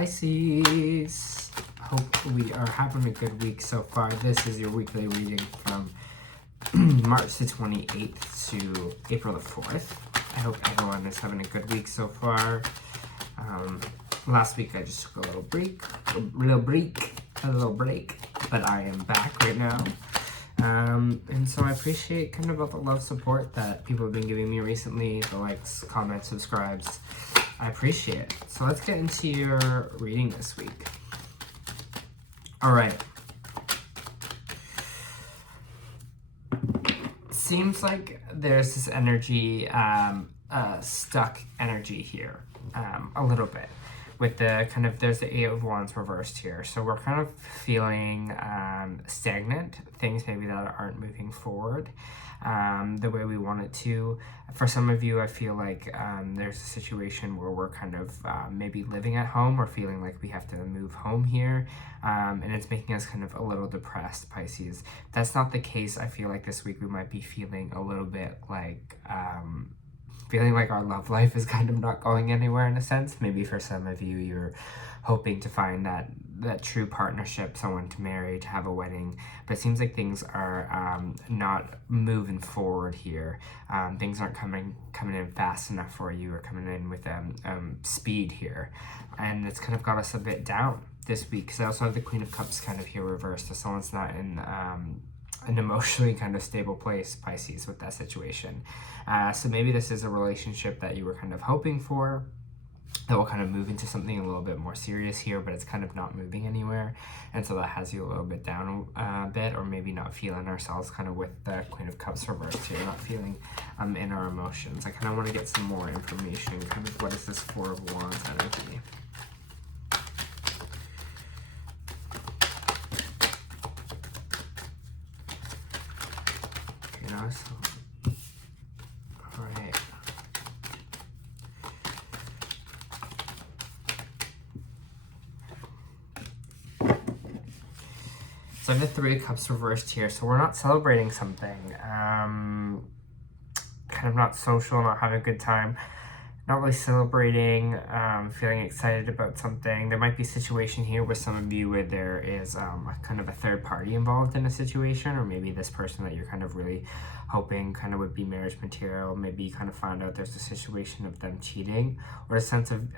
Pisces, hope we are having a good week so far. This is your weekly reading from March the 28th to April the 4th. I hope everyone is having a good week so far. Last week I just took a little break, but I am back right now. And so I appreciate kind of all the love support that people have been giving me recently, the likes, comments, subscribes. I appreciate it. So let's get into your reading this week. All right. Seems like there's this energy, stuck energy here, a little bit. With the kind of, there's the 8 of Wands reversed here. So we're kind of feeling stagnant, things maybe that aren't moving forward the way we want it to. For some of you, I feel like there's a situation where we're kind of maybe living at home or feeling like we have to move home here. And it's making us kind of a little depressed, Pisces. If that's not the case, I feel like this week we might be feeling a little bit like feeling like our love life is kind of not going anywhere in a sense. Maybe for some of you, you're hoping to find that true partnership, someone to marry, to have a wedding. But it seems like things are not moving forward here. Things aren't coming in fast enough for you, or coming in with speed here. And it's kind of got us a bit down this week. Because I also have the Queen of Cups kind of here reversed. So someone's not in an emotionally kind of stable place, Pisces, with that situation. So maybe this is a relationship that you were kind of hoping for, that will kind of move into something a little bit more serious here, but it's kind of not moving anywhere. And so that has you a little bit down a bit, or maybe not feeling ourselves kind of with the Queen of Cups reversed here, not feeling in our emotions. I kind of want to get some more information. Kind of what is this 4 of Wands energy? Alright. So I have the 3 of Cups reversed here. So we're not celebrating something. Kind of not social, not having a good time. Not really celebrating, feeling excited about something. There might be a situation here with some of you where there is kind of a third party involved in a situation, or maybe this person that you're kind of really hoping kind of would be marriage material. Maybe you kind of found out there's a situation of them cheating, or a sense of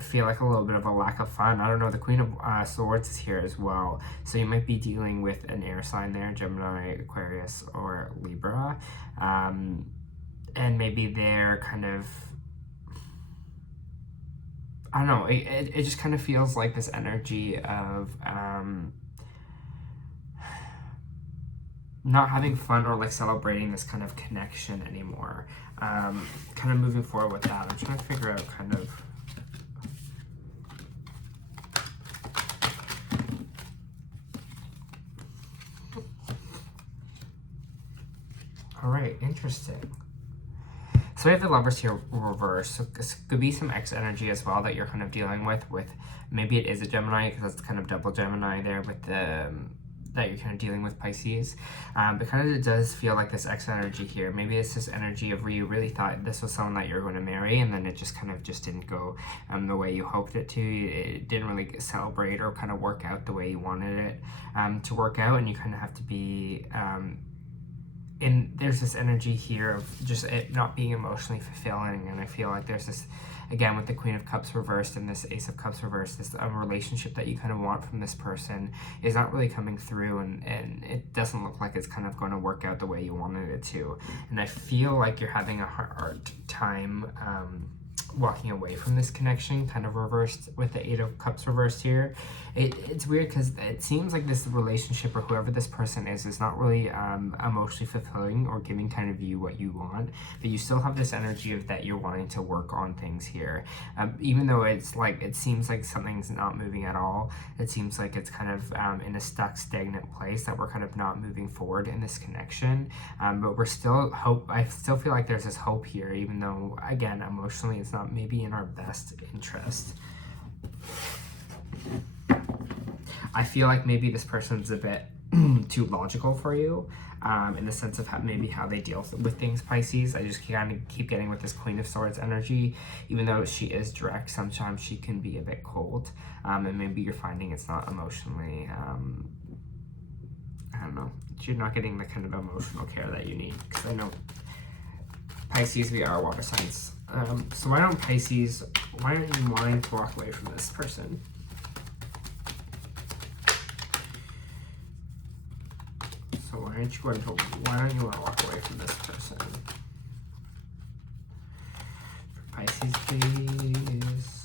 feel like a little bit of a lack of fun. I don't know, the Queen of Swords is here as well. So you might be dealing with an air sign there, Gemini, Aquarius, or Libra. And maybe they're kind of, I don't know, it just kind of feels like this energy of not having fun or like celebrating this kind of connection anymore. Kind of moving forward with that. I'm trying to figure out kind of, all right, interesting. So we have the Lovers here reversed. So this could be some X energy as well that you're kind of dealing with maybe it is a Gemini, because that's kind of double Gemini there with the that you're kind of dealing with, Pisces. But kind of it does feel like this X energy here. Maybe it's this energy of where you really thought this was someone that you're going to marry, and then it just kind of just didn't go the way you hoped it to. It didn't really celebrate or kind of work out the way you wanted it to work out, and you kind of have to be and there's this energy here of just it not being emotionally fulfilling. And I feel like there's this, again, with the Queen of Cups reversed and this Ace of Cups reversed, this relationship that you kind of want from this person is not really coming through, and it doesn't look like it's kind of going to work out the way you wanted it to. And I feel like you're having a hard time walking away from this connection, kind of reversed with the 8 of Cups reversed here. It's weird because it seems like this relationship, or whoever this person is not really emotionally fulfilling or giving kind of you what you want, but you still have this energy of that you're wanting to work on things here. Even though it's like, it seems like something's not moving at all, it seems like it's kind of in a stuck, stagnant place, that we're kind of not moving forward in this connection. But we're still I still feel like there's this hope here, even though, again, emotionally it's not maybe in our best interest. I feel like maybe this person's a bit too logical for you, in the sense of maybe how they deal with things, Pisces. I just kind of keep getting with this Queen of Swords energy. Even though she is direct, sometimes she can be a bit cold, and maybe you're finding it's not emotionally, I don't know, you're not getting the kind of emotional care that you need. Because I know Pisces, we are water signs. So why don't Pisces, why aren't you wanting to walk away from this person? So why don't you want to walk away from this person? For Pisces, please.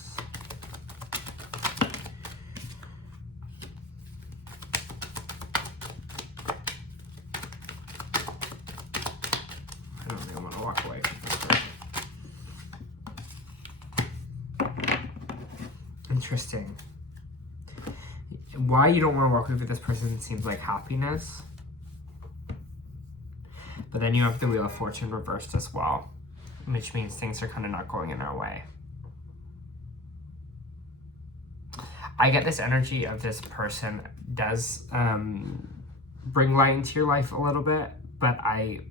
I don't really want to walk away from this person. Interesting. Why you don't want to walk away from this person seems like happiness. But then you have the Wheel of Fortune reversed as well, which means things are kind of not going in our way. I get this energy of this person does bring light into your life a little bit, but I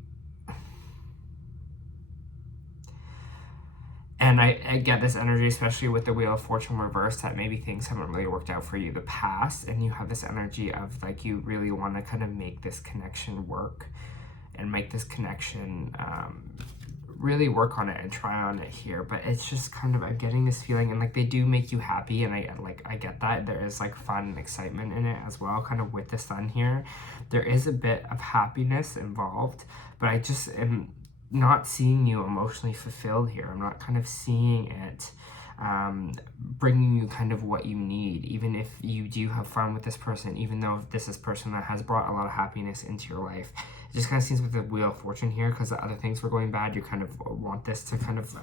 get this energy, especially with the Wheel of Fortune reversed, that maybe things haven't really worked out for you in the past, and you have this energy of like you really want to kind of make this connection work and make this connection really work on it and try on it here. But it's just kind of, I'm getting this feeling, and like they do make you happy, and I get that there is like fun and excitement in it as well, kind of with the sun here. There is a bit of happiness involved, but I just am not seeing you emotionally fulfilled here. I'm not kind of seeing it bringing you kind of what you need, even if you do have fun with this person, even though this is a person that has brought a lot of happiness into your life. It just kind of seems with the Wheel of Fortune here, because the other things were going bad, you kind of want this to kind of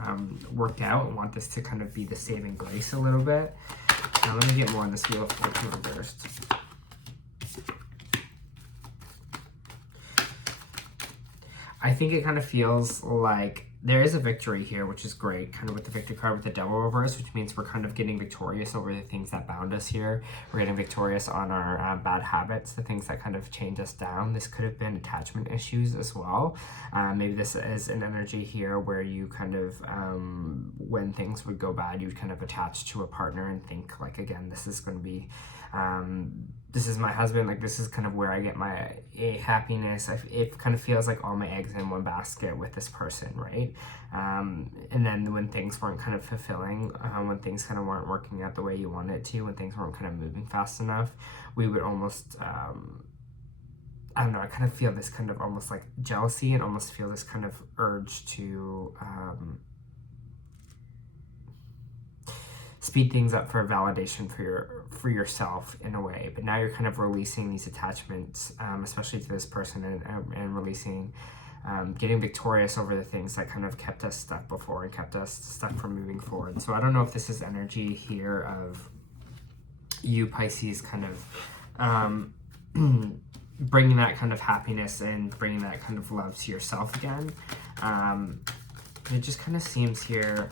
work out and want this to kind of be the saving grace a little bit. Now let me get more on this Wheel of Fortune reversed. I think it kind of feels like there is a victory here, which is great, kind of with the victory card with the Devil reverse, which means we're kind of getting victorious over the things that bound us here. We're getting victorious on our bad habits, the things that kind of change us down. This could have been attachment issues as well. Maybe this is an energy here where you kind of, when things would go bad, you'd kind of attach to a partner and think like, again, this is going to be, this is my husband, like this is kind of where I get my happiness. It kind of feels like all my eggs in one basket with this person, right? And then when things weren't kind of fulfilling, when things kind of weren't working out the way you wanted it to, when things weren't kind of moving fast enough, we would almost, I don't know, I kind of feel this kind of almost like jealousy, and almost feel this kind of urge to speed things up for validation for yourself in a way. But now you're kind of releasing these attachments, especially to this person, and releasing, getting victorious over the things that kind of kept us stuck before and kept us stuck from moving forward. So I don't know if this is energy here of you, Pisces, kind of bringing that kind of happiness and bringing that kind of love to yourself again. It just kind of seems here,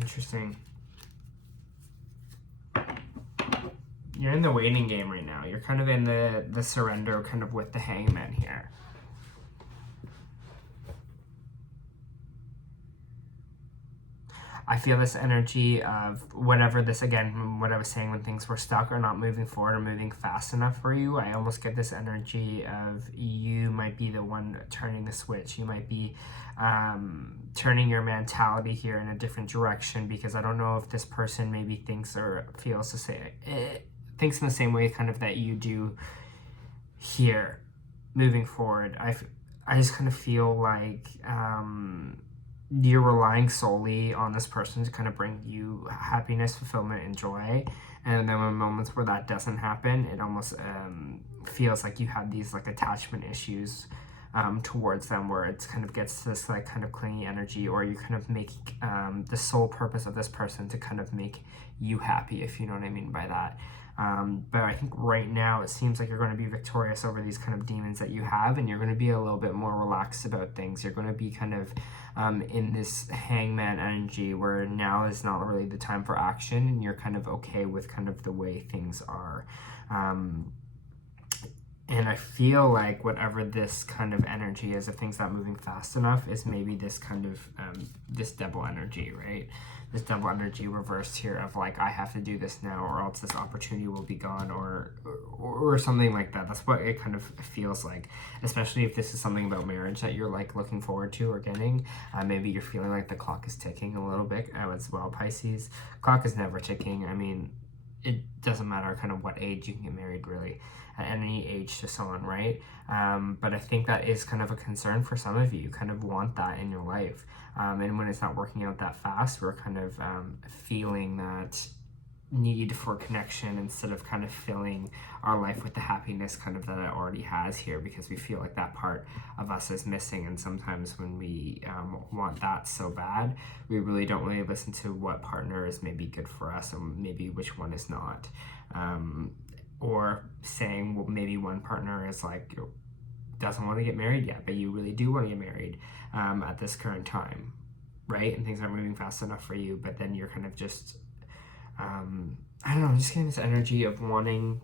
interesting. You're in the waiting game right now. You're kind of in the surrender, kind of with the Hangman here. I feel this energy of whatever this, again, what I was saying, when things were stuck or not moving forward or moving fast enough for you, I almost get this energy of you might be the one turning the switch. You might be turning your mentality here in a different direction, because I don't know if this person maybe thinks or feels to say, thinks in the same way kind of that you do here moving forward. I just kind of feel like you're relying solely on this person to kind of bring you happiness, fulfillment, and joy. And then in moments where that doesn't happen, it almost feels like you have these like attachment issues towards them, where it kind of gets to this like kind of clingy energy, or you kind of make the sole purpose of this person to kind of make you happy, if you know what I mean by that. But I think right now it seems like you're going to be victorious over these kind of demons that you have, and you're going to be a little bit more relaxed about things. You're going to be kind of in this hangman energy where now is not really the time for action, and you're kind of okay with kind of the way things are. And I feel like whatever this kind of energy is, if things not moving fast enough, is maybe this kind of, this double energy, right? This double energy reversed here of like, I have to do this now or else this opportunity will be gone, or something like that. That's what it kind of feels like, especially if this is something about marriage that you're like looking forward to or getting. Maybe you're feeling like the clock is ticking a little bit as well, Pisces. Clock is never ticking. I mean, it doesn't matter kind of what age you can get married, really, at any age to someone, right? But I think that is kind of a concern for some of you. You kind of want that in your life. And when it's not working out that fast, we're kind of feeling that need for connection instead of kind of filling our life with the happiness kind of that it already has here, because we feel like that part of us is missing. And sometimes when we want that so bad, we really don't really listen to what partner is maybe good for us and maybe which one is not. Or saying, well, maybe one partner is like, doesn't want to get married yet, but you really do want to get married at this current time, right? And things aren't moving fast enough for you, but then you're kind of just, I don't know, I'm just getting this energy of wanting,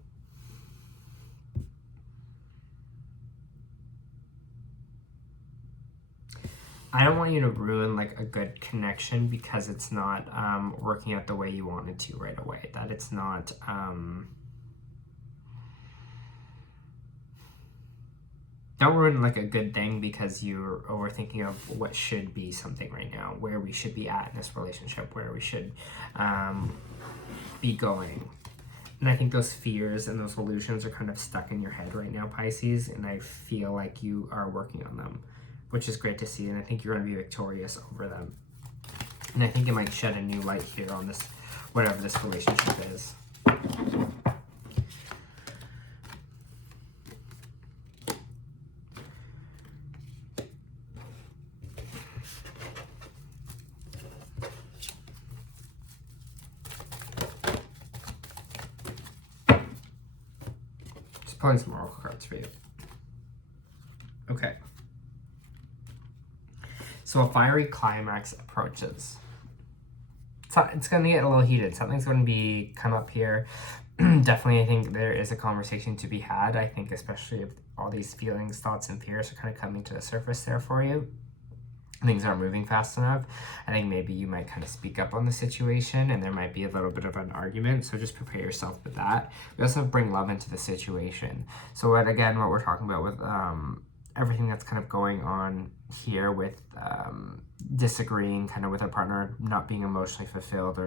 I don't want you to ruin like a good connection because it's not working out the way you wanted to right away, that it's not, don't ruin like a good thing because you're overthinking of what should be something right now, where we should be at in this relationship, where we should be going. And I think those fears and those illusions are kind of stuck in your head right now, Pisces, and I feel like you are working on them, which is great to see, and I think you're going to be victorious over them. And I think it might shed a new light here on this, whatever this relationship is. Pulling some oracle cards for you. Okay. So a fiery climax approaches. It's going to get a little heated. Something's going to come up here. Definitely, I think there is a conversation to be had. I think especially if all these feelings, thoughts, and fears are kind of coming to the surface there for you. Things aren't moving fast enough. I think maybe you might kind of speak up on the situation and there might be a little bit of an argument. So just prepare yourself for that. We also bring love into the situation. So what we're talking about with everything that's kind of going on here with disagreeing kind of with a partner, not being emotionally fulfilled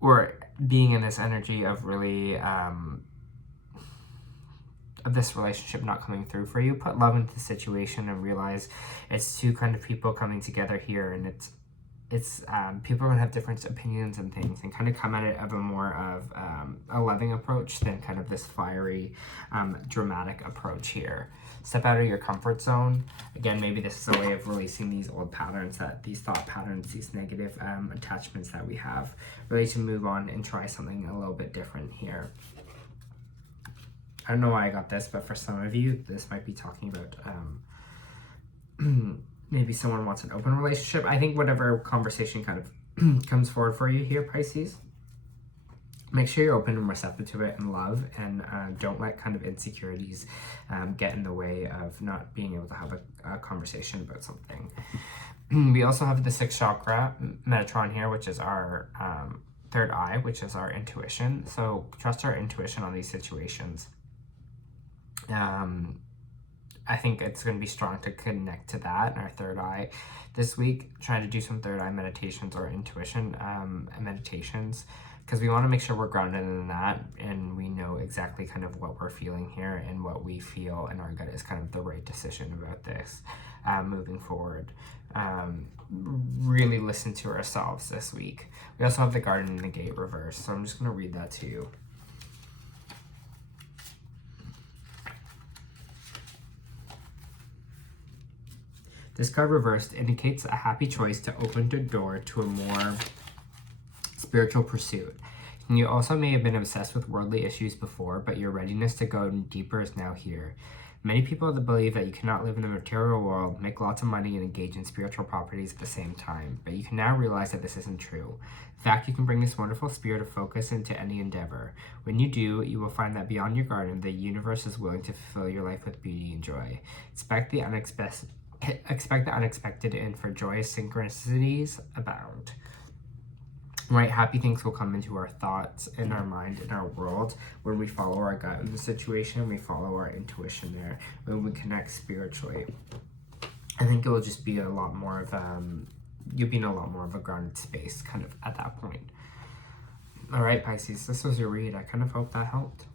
or being in this energy of really of this relationship not coming through for you, put love into the situation and realize it's two kind of people coming together here, and it's people are gonna have different opinions and things, and kind of come at it of a more of a loving approach than kind of this fiery, dramatic approach here. Step out of your comfort zone. Again, maybe this is a way of releasing these old patterns, these thought patterns, these negative attachments that we have, really to move on and try something a little bit different here. I don't know why I got this, but for some of you, this might be talking about maybe someone wants an open relationship. I think whatever conversation kind of comes forward for you here, Pisces, make sure you're open and receptive to it and love, and don't let kind of insecurities get in the way of not being able to have a conversation about something. We also have the sixth chakra, Metatron here, which is our third eye, which is our intuition. So trust our intuition on these situations. I think it's going to be strong to connect to that in our third eye this week, trying to do some third eye meditations or intuition meditations, because we want to make sure we're grounded in that and we know exactly kind of what we're feeling here, and what we feel in our gut is kind of the right decision about this moving forward. Really listen to ourselves this week. We also have the Garden and the Gate reverse, so I'm just going to read that to you. This card reversed indicates a happy choice to open the door to a more spiritual pursuit. You also may have been obsessed with worldly issues before, but your readiness to go deeper is now here. Many people that believe that you cannot live in the material world, make lots of money, and engage in spiritual properties at the same time, but you can now realize that this isn't true. In fact, you can bring this wonderful spirit of focus into any endeavor. When you do, you will find that beyond your garden, the universe is willing to fulfill your life with beauty and joy. Expect the unexpected, and for joyous synchronicities abound. Right, happy things will come into our thoughts, in our mind, in our world, when we follow our gut in the situation, we follow our intuition there, when we connect spiritually. I think it will just be a lot more of, you'll be in a lot more of a grounded space kind of at that point. All right, Pisces, this was your read. I kind of hope that helped.